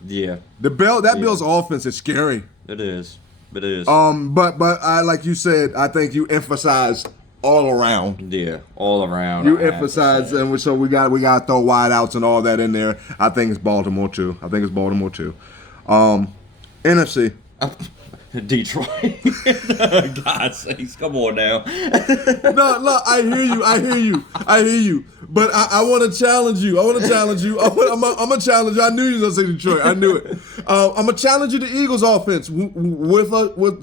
Yeah. Bills offense is scary. It is. But I like you said, I think you emphasized all around. Yeah, all around. You emphasized, and so we got to throw wideouts and all that in there. I think it's Baltimore too. NFC. Detroit. God's sakes, come on now. No, look, I hear you. But I want to challenge you. I'm gonna challenge you. I knew you was gonna say Detroit. I knew it. I'm gonna challenge you. The Eagles' offense with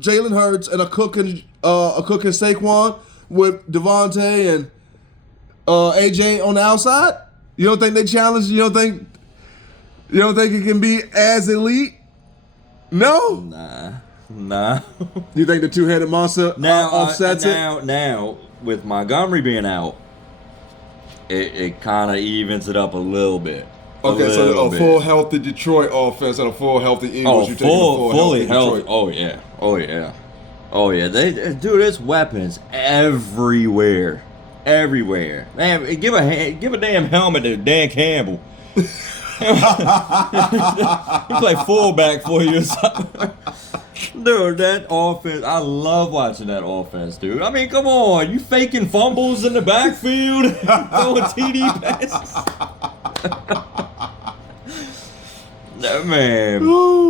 Jalen Hurts and a cooking Saquon with Devontae and AJ on the outside. You don't think they challenge? You don't think it can be as elite? No. Nah. You think the two-headed monster offsets it? Now, with Montgomery being out, it kind of evens it up a little bit. Okay, so a full healthy Detroit offense and a full healthy Eagles. Fully healthy. Oh yeah. There's weapons everywhere. Man, give a damn helmet to Dan Campbell. He play fullback for you or something. Dude, that offense, I love watching that offense, dude. I mean, come on. You faking fumbles in the backfield, throwing TD passes. No, man.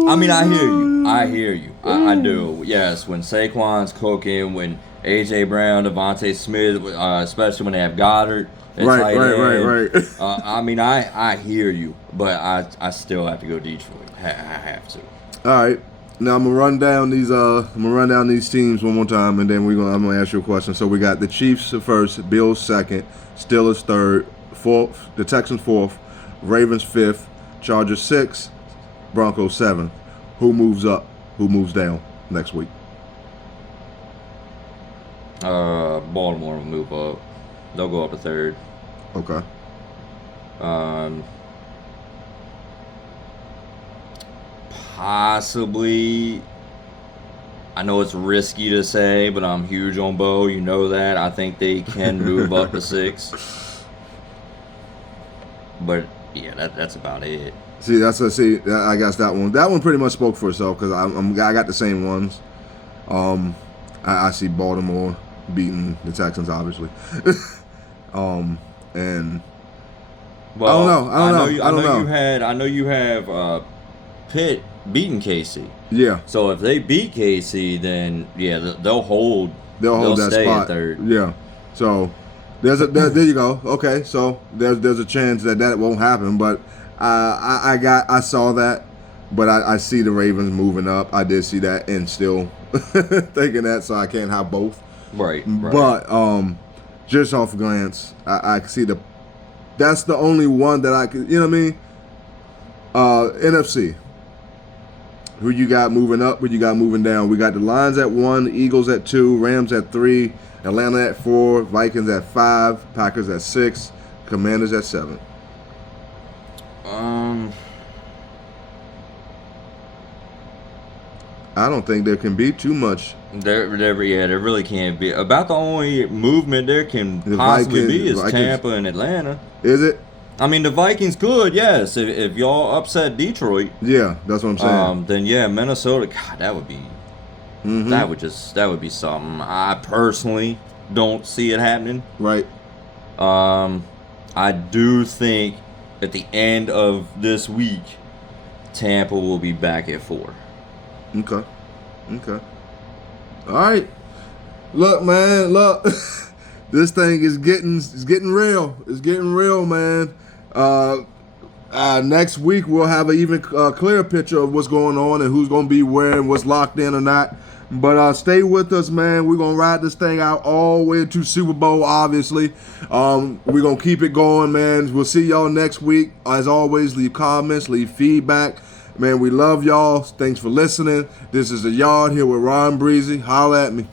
I mean, I hear you. I do. Yes, when Saquon's cooking, when A.J. Brown, Devontae Smith, especially when they have Goddard. Right. I mean, I hear you, but I still have to go Detroit. I have to. All right. Now I'm gonna run down these teams one more time, and then I'm gonna ask you a question. So we got the Chiefs first, Bills second, Steelers third, fourth, the Texans fourth, Ravens fifth, Chargers sixth, Broncos seventh. Who moves up? Who moves down next week? Baltimore will move up. They'll go up to third. Okay. Possibly. I know it's risky to say, but I'm huge on Bo. You know that. I think they can move up to 6. But yeah, that's about it. I guess that one pretty much spoke for itself because I got the same ones. I see Baltimore beating the Texans, obviously. And well, I don't know. You have Pitt beating KC. Yeah. So if they beat KC, then yeah, they'll hold. They'll that stay spot. At third. Yeah. So there you go. Okay. So there's a chance that won't happen, but I saw that, but I see the Ravens moving up. I did see that, and still thinking that, so I can't have both. Right. But just off glance, I see that's the only one that I could. You know what I mean? NFC. Who you got moving up? Who you got moving down? We got the Lions at 1, Eagles at 2, Rams at 3, Atlanta at 4, Vikings at 5, Packers at 6, Commanders at 7. I don't think there can be too much. There really can't be. About the only movement there can possibly be is Tampa and Atlanta. Is it? I mean, the Vikings could, yes. If y'all upset Detroit, yeah, that's what I'm saying. Then yeah, Minnesota. God, that would be. Mm-hmm. That would be something. I personally don't see it happening. Right. I do think at the end of this week, Tampa will be back at 4. Okay. All right. Look, man. This thing is getting real. It's getting real, man. Next week we'll have an even clearer picture of what's going on and who's going to be where and what's locked in or not. But stay with us, man. We're going to ride this thing out all the way to Super Bowl, obviously. We're going to keep it going, man. We'll see y'all next week. As always, leave comments, leave feedback. Man, we love y'all. Thanks for listening. This is The Yard here with Ron Breezy. Holla at me.